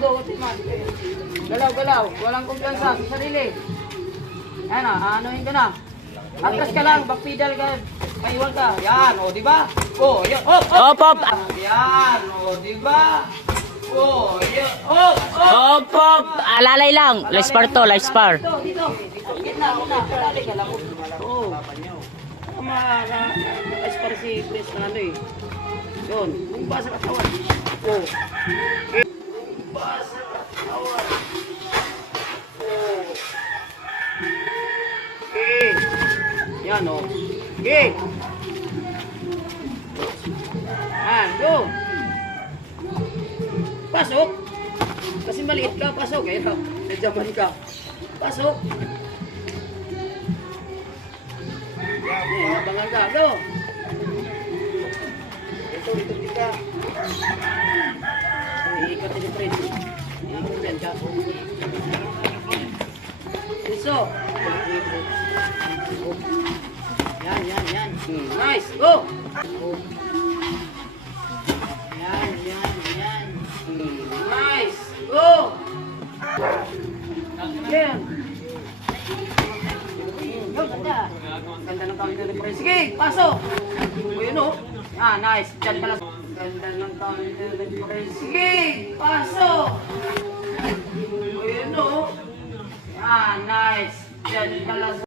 go, Timan. Galaw, galaw. Walang kumpiyansa sa sarili. Yan na, anuhin ka na. Atras ka lang, backpedal ka. Maiwan ka. Yan, o, di ba? O, yan. Op, op. Yan, o, di ba? O, yan. Op, op. Op, op. Alalay lang. Life spar to, life spar. Dito, dito. Gitna, gitna. Palali ka lang. Oo. Life spar si Chris na ano eh. Yun, bumba sa katawan. O. Bumba sa katawan. Okay. Yan o. Okay. Yan, go. Pasok. Kasi maliit ka, pasok. Eh, nadyaman ka. Pasok. Yan, abangan ka. Go. Ito ka. Iikat din yung friend. Iikat yan ka. Iso. Yan, yan, yan. Nice. Go. Yan, yan, yan. Nice. Go. Yan. Go, ganda. Ganda ng tawag natin, pre. Sige, pasok. O, yun o. Ah, nice. Diyan pala. Ganda ng tawag natin, pre. Sige, pasok. O, yun o. Ah, nice. Diyan pala sa